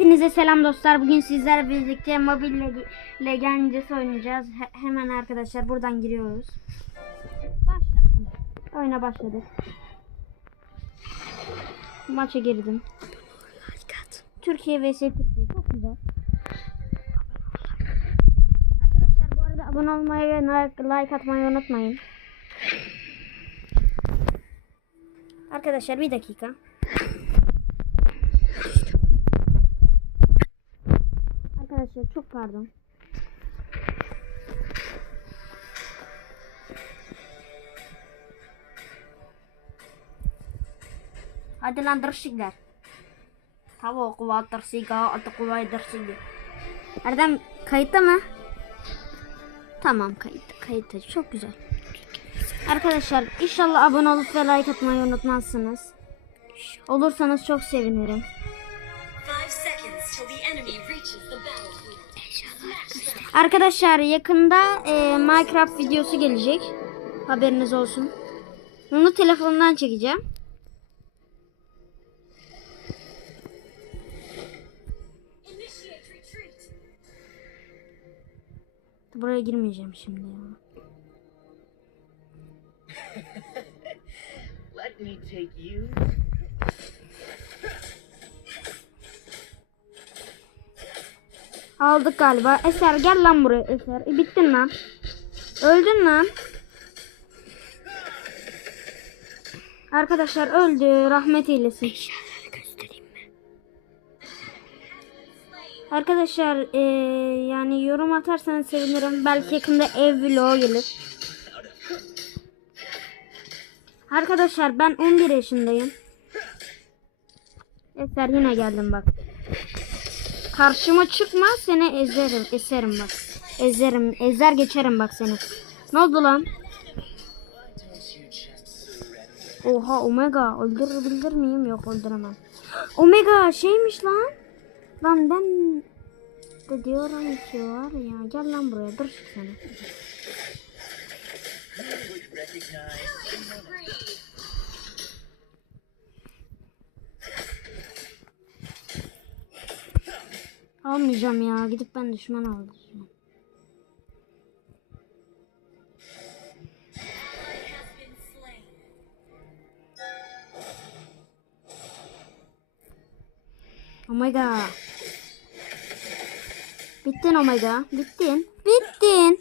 Hepinize selam dostlar. Bugün sizlerle birlikte Mobile Leg- oynayacağız. He- hemen arkadaşlar buradan giriyoruz. Başlattım. Oyuna başladık. Maça girdim. Türkiye vs Türkiye. Çok güzel. Arkadaşlar bu arada abone olmayı ve like, like atmayı unutmayın. Arkadaşlar bir dakika. Arkadaşlar çok pardon. Hadi lan dırşıklar. Tavuk kuva dırşıga atı kuva dırşıga. Erdem kayıtta mı? Tamam kayıtta kayıtta çok güzel. Arkadaşlar inşallah abone olup ve like atmayı unutmazsınız. Olursanız çok sevinirim. Arkadaşlar yakında e, Minecraft videosu gelecek. Haberiniz olsun. Bunu telefondan çekeceğim. Buraya girmeyeceğim şimdi ya. Let me take you. Aldık galiba. Eser gel lan buraya Eser. E, bittin lan. Öldün lan. Arkadaşlar öldü. Rahmet eylesin. Arkadaşlar e, yani yorum atarsanız sevinirim. Belki yakında ev vlogu gelir. Arkadaşlar ben 11 yaşındayım. Eser yine geldim bak. Karşıma çıkma seni ezerim. Eserim bak. Ezerim. Ezer geçerim bak seni. Ne oldu lan? Oha Omega öldürebilir miyim? Yok öldüremem. Omega şeymiş lan. Lan ben de diyorum ki var ya gel lan buraya dur seni. Almayacağım ya gidip ben düşman alacağım. Omega. Bittin Omega. Bittin. Bittin.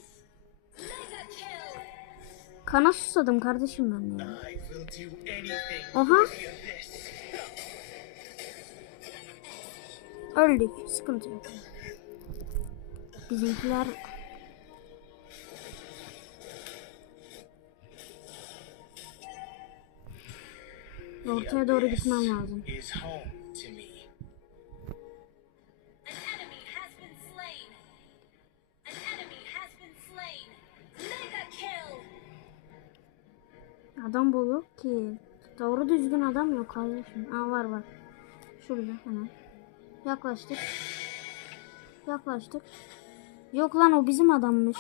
Kana susadım kardeşim ben ya. Oha. Öldük. Sıkıntı yok. Bizimkiler Ortaya doğru gitmem lazım. Adam bu yok ki. Doğru düzgün adam yok kardeşim. Aa var var. Şurada hemen. Yaklaştık. Yaklaştık. Yok lan o bizim adammış.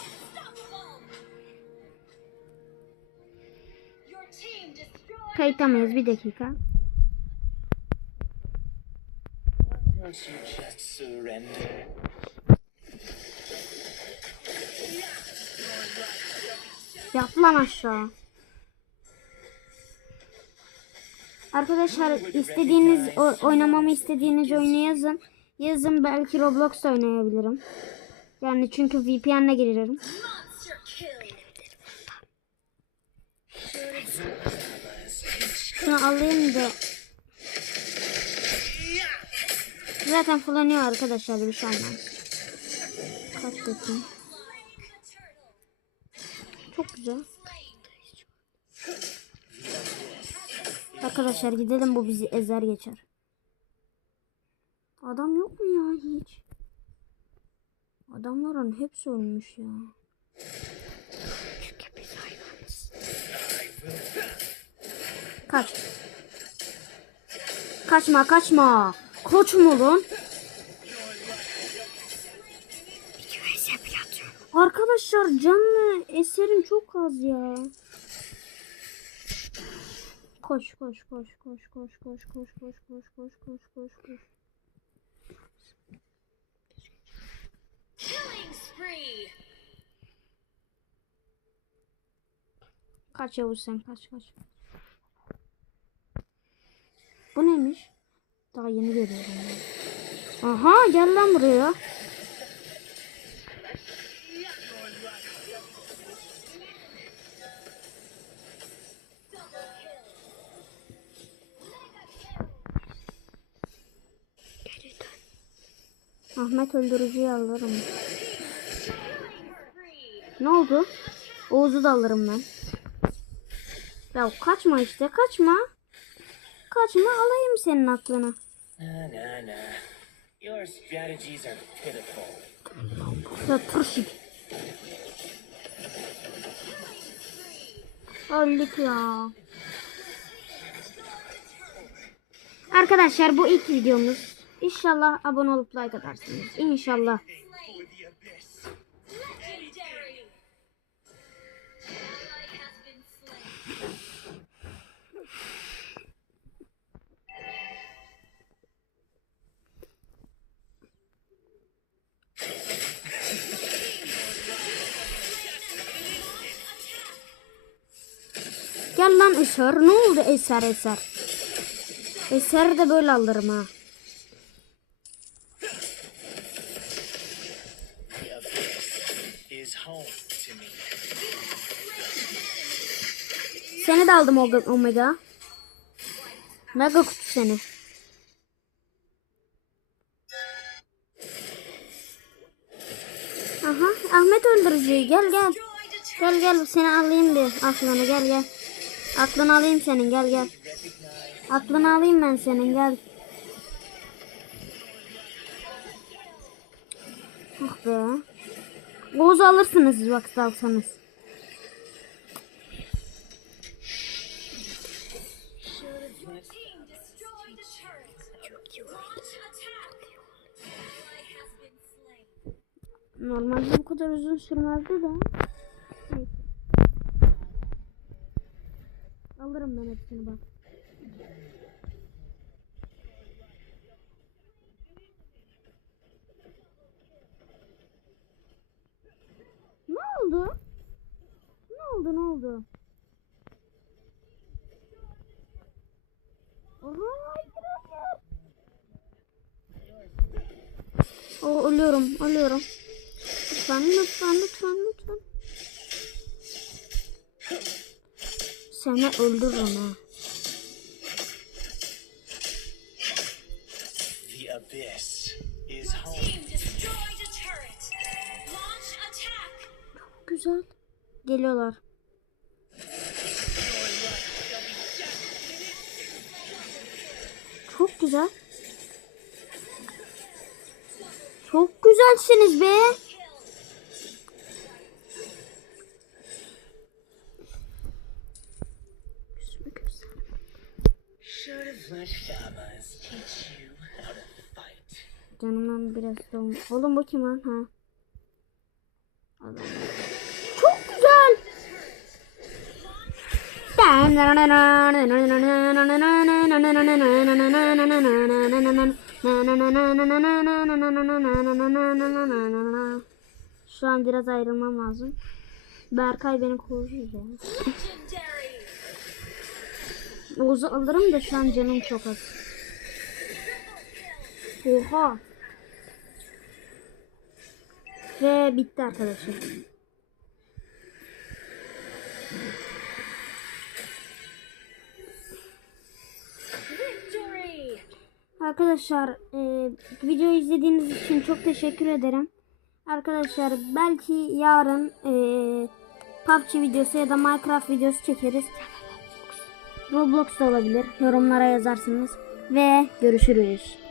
Kayıtamayız bir dakika. Yap lan aşağı. Arkadaşlar istediğiniz oynamamı istediğiniz oyunu yazın. Yazın belki Roblox'ta oynayabilirim. Yani çünkü VPN'le girerim. Şunu alayım da. Zaten kullanıyor arkadaşlar bir şey olmaz. Kaç. Çok güzel. Arkadaşlar gidelim bu bizi ezer geçer. Adam yok mu ya hiç? Adamların hepsi ölmüş ya. Çünkü biz hayvanız. Kaç. Kaçma kaçma. Koç mu lan? Arkadaşlar canlı eserim çok az ya. Koş koş koş koş koş koş koş koş koş koş koş koş koş. Kaç yavuz sen kaç kaç. Bu neymiş? Daha yeni görüyorum. Aha gel lan buraya. Ahmet öldürücüyü alırım. Ne oldu? Oğuz'u da alırım ben. Ya kaçma işte kaçma. Kaçma alayım senin aklını. Ya tırşık. Öldük ya. Arkadaşlar bu ilk videomuz. İnşallah abone olup like atarsınız. İnşallah. Gel lan Eser. Ne oldu Eser Eser? Eser de böyle alırım ha. The abyss is home to me. Seni de aldım Omega-. Mega kutu seni. Aha Ahmet öldürücüyü gel gel. Gel gel seni alayım bir aklını gel gel. Aklını alayım senin gel gel. Aklını alayım ben senin gel. Ah be. Oğuz'u alırsınız siz vakit alsanız. Normalde bu kadar uzun sürmezdi de. Alırım ben hepsini bak. Ne oldu? Ne oldu ne oldu? Oha hayır hayır. O ölüyorum ölüyorum. Lütfen lütfen lütfen lütfen. Seni öldürürüm ha. The abyss is home. Team destroyed a turret. Launch attack. Güzel. Geliyorlar. Çok güzel. Çok güzelsiniz be. Canımdan biraz dolma. Oğlum kim lan? Ha. Adam. Şu an biraz ayrılmam lazım. Berkay beni kovuyor ya. Oğuz'u alırım da şu an canım çok az. Oha. Ve bitti arkadaşlar. Arkadaşlar e, videoyu izlediğiniz için çok teşekkür ederim. Arkadaşlar belki yarın e, PUBG videosu ya da Minecraft videosu çekeriz. Roblox da olabilir. Yorumlara yazarsınız. Ve görüşürüz.